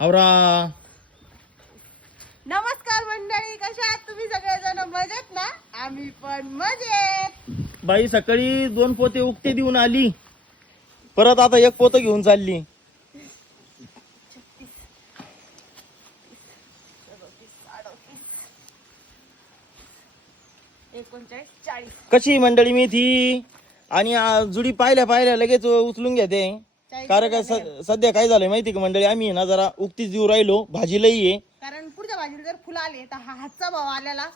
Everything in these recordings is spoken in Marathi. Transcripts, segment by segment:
आवरा. नमस्कार मंडळी, कशा आहात तुम्ही सगळेजण? मजेत ना? आम्ही पण मजेत. बाई सकाळी 2 पोते उक्ते देऊन आली, परत आता 1 पोतं घेऊन चालली. 39, 40. कशी मंडळी मी ती आणि जुडी पाहिल्या लगेच उचलून घेते. कारण का सध्या काय झालंय माहिती का मंडळी, आम्ही ना जरा उक्तीच देऊ राहिलो, भाजी लई आहे. कारण पुढच्या भाजीला जर फुलं आले तर हा हातचा भाव आल्याला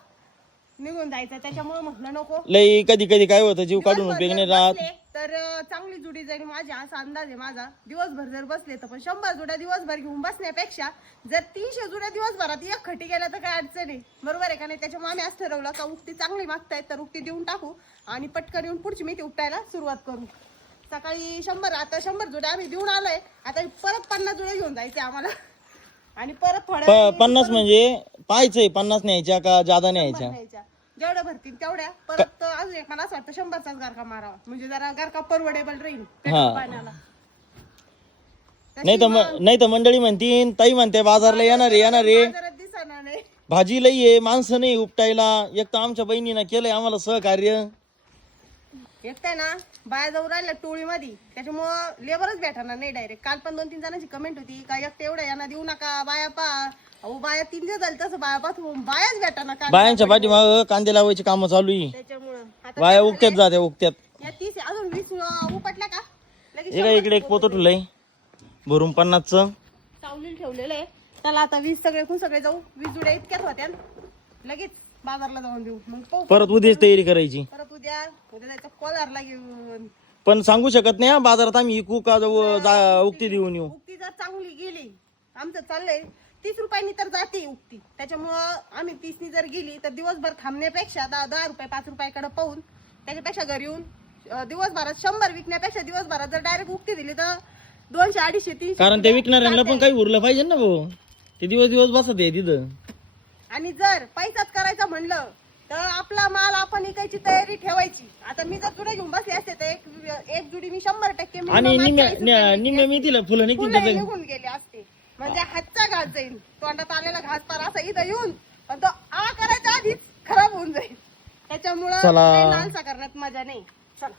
निघून जायचा, त्याच्यामुळे म्हटलं नको. लई कधी कधी काय होतं, जीव काढून उपयोग नाही राहत. बसले तर चांगली जुडी जाईल माझी, असा अंदाज आहे माझा. दिवसभर जर बसले तर पण 100 जुड्या दिवसभर घेऊन बसण्यापेक्षा जर 300 जुड्या दिवसभरात एक खटी गेला तर काय अडचण आहे, बरोबर आहे का नाही? त्याच्यामुळे आम्ही असं ठरवलं का उक्ती चांगली मागतायत तर उक्ती देऊन टाकू आणि पटकन येऊन पुढची मेथी उपटायला सुरुवात करू. सकाळी 100, आता 100 जुड्या आम्ही देऊन आलोय. आता परत 50 जुड्या घेऊन जायचे आम्हाला आणि परत थोड्या 50 म्हणजे पाहायचंय 50 न्यायच्या का जादा न्यायच्या. जेवढ्या भरतील तेवढ्या परत अजून एक मला असं वाटतं 100चाच गारका मारावा, म्हणजे जरा गारका परवडेबल राहील पाण्याला. नाही तर मंडळी म्हणतील, ताई म्हणते बाजारला येणार रे दिसणार नाही, भाजी लई आहे, माणसं नाही उपटायला. एक तर आमच्या बहिणीनं केलंय आम्हाला सहकार्य. एकटंय ना बाया जाऊ राहिल्या टोळीमध्ये, त्याच्यामुळं लेबरच भेटणार नाही डायरेक्ट. काल पण 2-3 जणांची कमेंट होती का एकटं एवढं यांना देऊ नका, बाया पा. अहो बाया 3 दिवस झाले तसं बाया पाठवून बायाच भेटणार. बायांच्या पाठीमाग कांदे लावायची कामं चालू आहे. त्याच्यामुळं बाया उगत्यात जाते उगत्यात. या 30 अजून 20 उपटल्या का लगेच हे काय इकडे एक पोतं ठेवलंय भरून 50चं चावलील ठेवलेलं आहे. चला आता 20 सगळे जाऊ. 20 जुड्या इतक्यात होत्या, लगेच बाजारला जाऊन देऊ. मग पाहू परत उद्याच तयारी करायची. परत उद्या जायचं कोलारला घेऊन. पण सांगू शकत नाही बाजारात आम्ही इकू का उक्ती देऊन येऊ. उक्ती जर चांगली गेली, आमचं चाललंय 30 रुपयांनी तर जाते उक्ती. त्याच्यामुळं आम्ही 30नी जर गेली तर दिवसभर थांबण्यापेक्षा 10 रुपये 5 रुपयाकडे पाहून त्याच्यापेक्षा घरी येऊन दिवसभरात 100 विकण्यापेक्षा दिवसभरात जर डायरेक्ट उक्ती दिली तर 200, 250, 300. कारण ते विकणाऱ्यांना पण काही उरलं पाहिजे ना भाऊ, ते दिवस बसत आहे तिथं. आणि जर पैसाच करायचा म्हणलं तर आपला माल आपण विकायची तयारी ठेवायची. आता मी जर जुड्या घेऊन बसले असते तर एक जुडी मी 100% आणि निम्या मेथीला फुलं निघतील निघून गेले असते, म्हणजे हातचा घास जाईल, तोंडात आलेला घास पार असा इथं येऊन पण तो करायच्या आधीच खराब होऊन जाईल. त्याच्यामुळं लालसा करण्यात मजा नाही. चला.